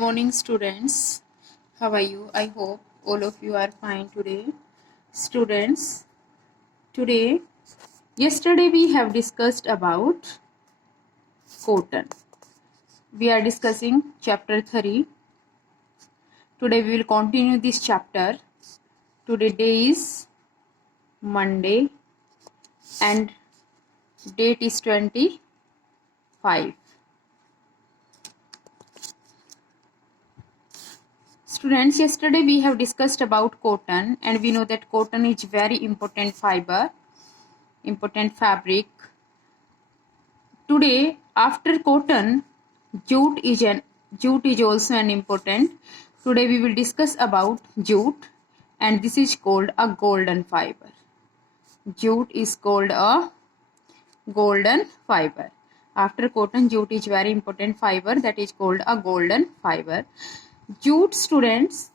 morning, students. How are you? I hope all of you are fine today. Students, yesterday we have discussed about cotton. We are discussing chapter 3. Today we will continue this chapter. Today day is Monday and date is 25. Students, yesterday we have discussed about cotton and we know that cotton is very important fiber, important fabric. Today, after cotton, jute is also an important. Today we will discuss about jute and this is called a golden fiber. Jute is called a golden fiber. After cotton, jute is very important fiber that is called a golden fiber. Jute students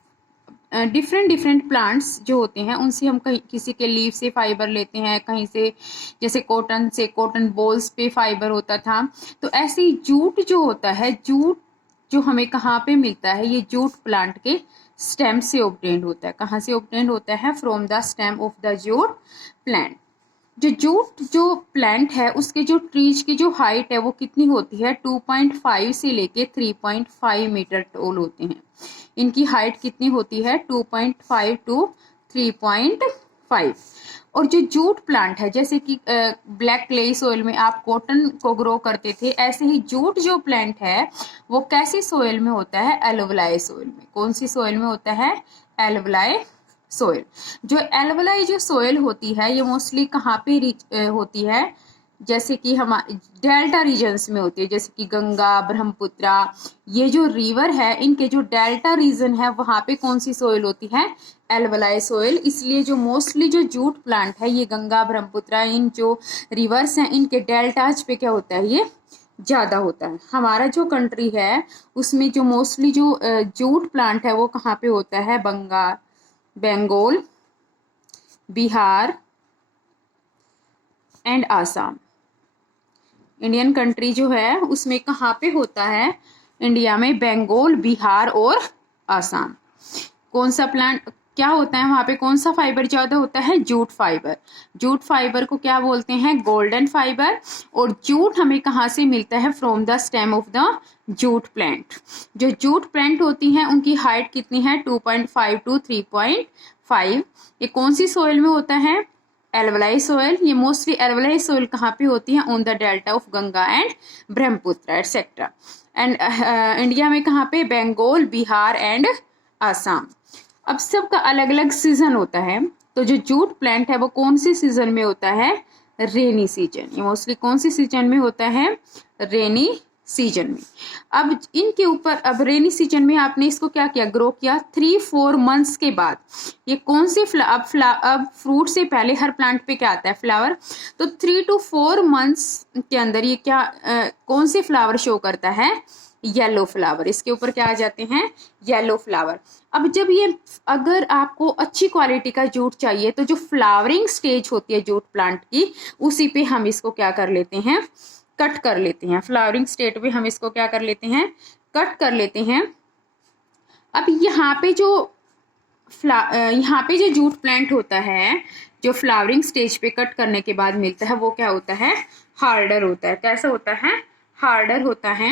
different plants जो होते हैं उनसे हम कहीं किसी के leaf से fibre लेते हैं, कहीं से जैसे कॉटन से कॉटन बॉल्स पे फाइबर होता था। तो ऐसे ही जूट जो होता है, जूट जो हमें कहाँ पे मिलता है, ये जूट प्लांट के स्टेम से ऑब्टेन्ड होता है। कहाँ से ऑब्टेन्ड होता है? From the stem of the jute plant. जो जूट जो प्लांट है उसके जो ट्रीज की जो हाइट है वो कितनी होती है? 2.5 से लेके 3.5 मीटर टॉल होते हैं। इनकी हाइट कितनी होती है? 2.5 टू 3.5। और जो जूट प्लांट है, जैसे कि ब्लैक क्ले सोइल में आप कॉटन को ग्रो करते थे, ऐसे ही जूट जो प्लांट है वो कैसी सोइल में होता है? एल्वलाई सोइल में। कौन सी सोइल में होता है? Alveoli soil. जो एल्वलाई जो सोइल होती है ये मोस्टली कहाँ पे होती है? जैसे कि हमारे डेल्टा रीजन्स में होती है, जैसे कि गंगा, ब्रह्मपुत्रा, ये जो रिवर है इनके जो डेल्टा रीजन है वहां पे कौन सी सोइल होती है? Alveoli soil. इसलिए जो मोस्टली जो जूट प्लांट है ये गंगा, ब्रह्मपुत्रा, इन जो रिवर्स हैं इनके डेल्टाज पे क्या होता है? ये ज्यादा होता है। हमारा जो कंट्री है उसमें जो मोस्टली जो जूट प्लांट है वो कहाँ पे होता है? Bengal, Bihar and Assam. Indian country जो है उसमें कहाँ पे होता है? इंडिया में बंगाल, बिहार और आसाम। कौन सा प्लांट क्या होता है वहां पे? कौन सा फाइबर ज्यादा होता है? Jute fibre. जूट फाइबर को क्या बोलते हैं? Golden fibre. और जूट हमें कहाँ से मिलता है? From the stem of the jute plant. जो जूट प्लांट होती हैं उनकी हाइट कितनी है? 2.5 टू 3.5। ये कौन सी सोइल में होता है? Alveoli soil. ये मोस्टली एल्वलाई सोइल कहाँ पे होती है? On the delta of Ganga and Brahmaputra etcetera. And India में कहाँ पे? बंगाल, बिहार एंड आसाम। अब सबका अलग अलग सीजन होता है। तो जो जूट प्लांट है वो कौन सी सीजन में होता है? Rainy season. ये मोस्टली कौन सी सीजन में होता है? रेनी सीजन में। अब इनके ऊपर अब रेनी सीजन में आपने इसको क्या किया? ग्रो किया। 3-4 मंथ्स के बाद ये कौन से अब फ्रूट से पहले हर प्लांट पे क्या आता है? फ्लावर। तो 3 to 4 मंथ्स के अंदर ये क्या कौन से फ्लावर शो करता है? Yellow flower. इसके ऊपर क्या आ जाते हैं? Yellow flower. अब जब ये अगर आपको अच्छी क्वालिटी का जूट चाहिए तो जो फ्लावरिंग स्टेज होती है जूट प्लांट की, उसी पे हम इसको क्या कर लेते हैं? कट कर लेते हैं। फ्लावरिंग स्टेट पे हम इसको क्या कर लेते हैं? कट कर लेते हैं। अब यहाँ पे जो जूट प्लांट होता है, जो फ्लावरिंग स्टेज पे कट करने के बाद मिलता है वो क्या होता है? हार्डर होता है। कैसा होता है? हार्डर होता है।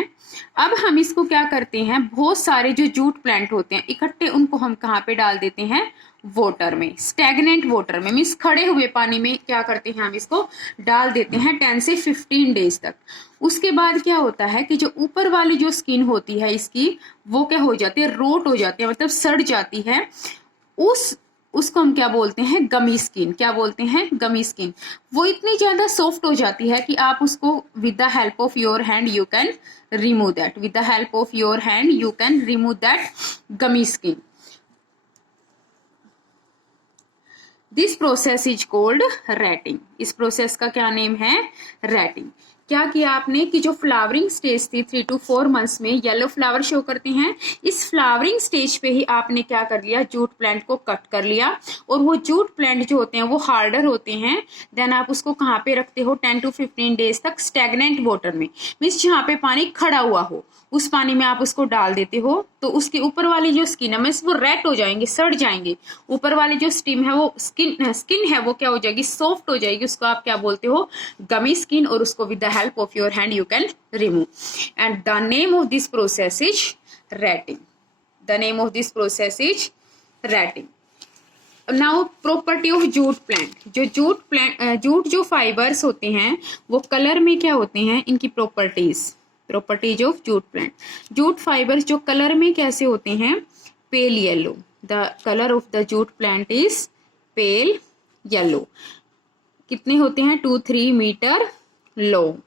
अब हम इसको क्या करते हैं? बहुत सारे जो जूट प्लांट होते हैं इकट्ठे उनको हम कहाँ पे डाल देते हैं? वाटर में, स्टैग्नेंट वाटर में, मीन्स खड़े हुए पानी में क्या करते हैं? हम इसको डाल देते हैं 10 से 15 डेज तक। उसके बाद क्या होता है कि जो ऊपर वाली जो स्किन होती है इसकी वो क्या हो जाती है? रोट हो जाती है, मतलब सड़ जाती है। उसको हम क्या बोलते हैं? गमी स्किन। क्या बोलते हैं? गमी स्किन। वो इतनी ज्यादा सॉफ्ट हो जाती है कि आप उसको with the help of your hand you can remove that. With the help of your hand you can remove that gummy skin. This process is called rating. इस प्रोसेस का क्या नेम है? रैटिंग। क्या किया आपने कि जो फ्लावरिंग स्टेज थी 3 to 4 मंथ्स में येलो फ्लावर शो करते हैं, इस फ्लावरिंग स्टेज पे ही आपने क्या कर लिया, जूट प्लांट को कट कर लिया। और वो जूट प्लांट जो होते हैं वो हार्डर होते हैं। देन आप उसको कहाँ पे रखते हो, 10 to 15 डेज तक स्टेगनेंट वाटर में, मीन्स जहाँ पे पानी खड़ा हुआ हो उस पानी में आप उसको डाल देते हो, तो उसके ऊपर वाली जो स्किन है मीन्स वो रेड हो जाएंगे, सड़ जाएंगे। ऊपर वाली जो स्टीम है वो स्किन है वो क्या हो जाएगी, सॉफ्ट हो जाएगी। उसको आप क्या बोलते हो, गमी स्किन। और उसको with the help of your hand you can remove. And the name of this process is rating. The name of this process is rating. Now property of jute plant. Jute जो fibres होते हैं वो colour में क्या होते हैं, इनकी properties of jute plant. Jute fibres जो कलर में कैसे होते हैं, pale yellow. The colour of the jute plant is pale yellow. कितने होते हैं, 2-3 मीटर लॉन्ग,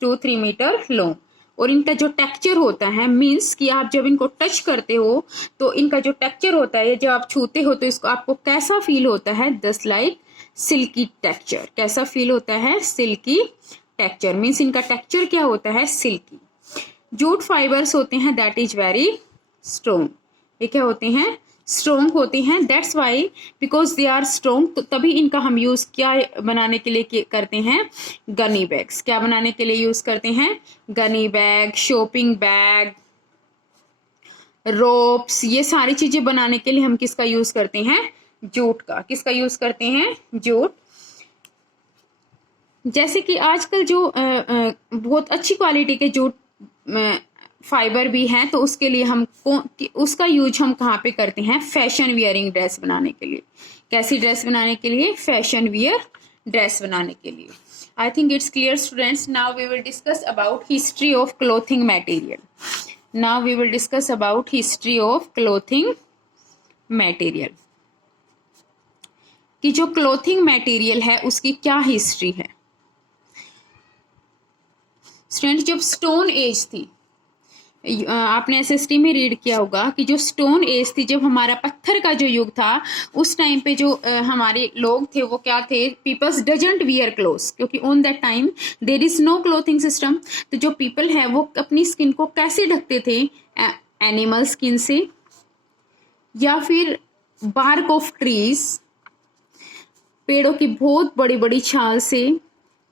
2-3 मीटर लॉन्ग। और इनका जो टेक्सचर होता है, मीन्स कि आप जब इनको टच करते हो तो इनका जो टेक्सचर होता है, जब आप छूते हो तो इसको आपको कैसा फील होता है, जस्ट लाइक सिल्की टेक्सचर। कैसा फील होता है, सिल्की टेक्सचर। मीन्स इनका टेक्सचर क्या होता है, सिल्की। जूट फाइबर्स होते हैं दैट इज वेरी स्ट्रोंग। ये क्या होते हैं, स्ट्रोंग होते हैं। That's why because they are strong, तो तभी इनका हम यूज क्या बनाने के लिए करते हैं, गनी बैग्स। क्या बनाने के लिए यूज करते हैं, gunny bag, shopping bag, ropes. ये सारी चीजें बनाने के लिए हम किसका यूज करते हैं, जूट का। किसका यूज करते हैं, जूट। जैसे कि आजकल जो बहुत अच्छी क्वालिटी के जूट फाइबर भी हैं, तो उसके लिए हम उसका यूज हम कहाँ पे करते हैं, फैशन वियरिंग ड्रेस बनाने के लिए। कैसी ड्रेस बनाने के लिए, फैशन वियर ड्रेस बनाने के लिए। I think it's clear students. Now we will discuss about history of clothing material. Now we will discuss about history of clothing material, कि जो क्लोथिंग मटेरियल है उसकी क्या हिस्ट्री है। स्टूडेंट, जब स्टोन एज थी, आपने एसएसटी में रीड किया होगा कि जो स्टोन एज थी, जब हमारा पत्थर का जो युग था, उस टाइम पे जो हमारे लोग थे वो क्या थे, पीपल्स डजंट वियर क्लोथ्स, क्योंकि on that time there is no clothing system. तो जो पीपल है वो अपनी स्किन को कैसे ढकते थे, एनिमल स्किन से, या फिर बार्क ऑफ ट्रीज, पेड़ों की बहुत बड़ी बड़ी छाल से,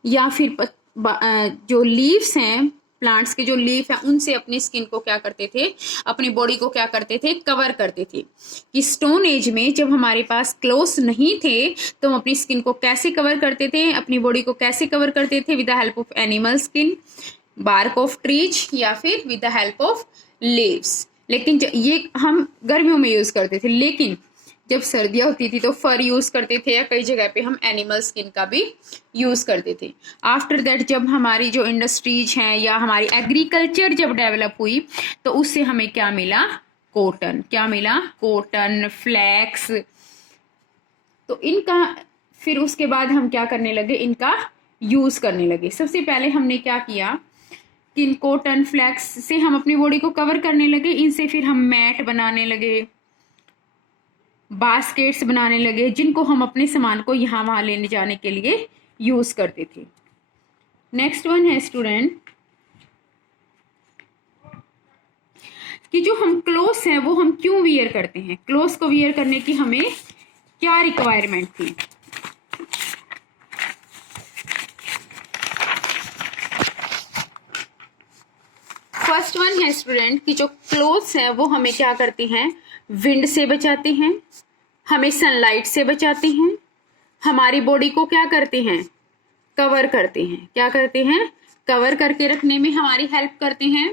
या फिर जो लीव्स हैं, प्लांट्स के जो लीफ है, उनसे अपनी स्किन को क्या करते थे, अपनी बॉडी को क्या करते थे, कवर करते थे। कि स्टोन एज में जब हमारे पास क्लोथ्स नहीं थे तो हम अपनी स्किन को कैसे कवर करते थे, अपनी बॉडी को कैसे कवर करते थे, with the help of animal skin, bark of trees, या फिर with the help of leaves. लेकिन ये हम गर्मियों में यूज करते थे, लेकिन जब सर्दियां होती थी तो फर यूज करते थे, या कई जगह पे हम एनिमल स्किन का भी यूज करते थे। आफ्टर दैट जब हमारी जो इंडस्ट्रीज हैं या हमारी एग्रीकल्चर जब डेवलप हुई तो उससे हमें क्या मिला, कॉटन। क्या मिला, कॉटन, फ्लैक्स। तो इनका फिर उसके बाद हम क्या करने लगे, इनका यूज करने लगे। सबसे पहले हमने क्या किया कि इन कॉटन, फ्लैक्स से हम अपनी बॉडी को कवर करने लगे। इनसे फिर हम मैट बनाने लगे, बास्केट्स बनाने लगे, जिनको हम अपने सामान को यहाँ वहां लेने जाने के लिए यूज करते थे। नेक्स्ट वन है स्टूडेंट कि जो हम क्लोथ्स हैं वो हम क्यों वियर करते हैं, क्लोथ्स को वियर करने की हमें क्या रिक्वायरमेंट थी। फर्स्ट वन है स्टूडेंट कि जो क्लोथ्स हैं वो हमें क्या करते हैं, विंड से बचाते हैं, हमें सनलाइट से बचाते हैं, हमारी बॉडी को क्या करते हैं, कवर करते हैं। क्या करते हैं, कवर करके रखने में हमारी हेल्प करते हैं।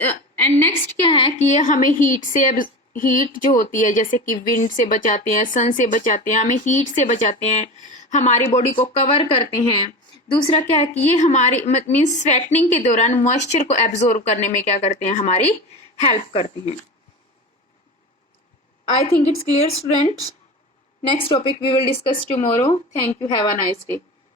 एंड नेक्स्ट क्या है कि ये हमें हीट जो होती है, जैसे कि विंड से बचाते हैं, सन से बचाते हैं, हमें हीट से बचाते हैं, हमारी बॉडी को कवर करते हैं। दूसरा क्या है कि ये हमारी मीन्स स्वेटनिंग के दौरान मॉइस्चर को एब्जॉर्ब करने में क्या करते हैं, हमारी हेल्प करते हैं। I think it's clear, students. Next topic we will discuss tomorrow. Thank you. Have a nice day.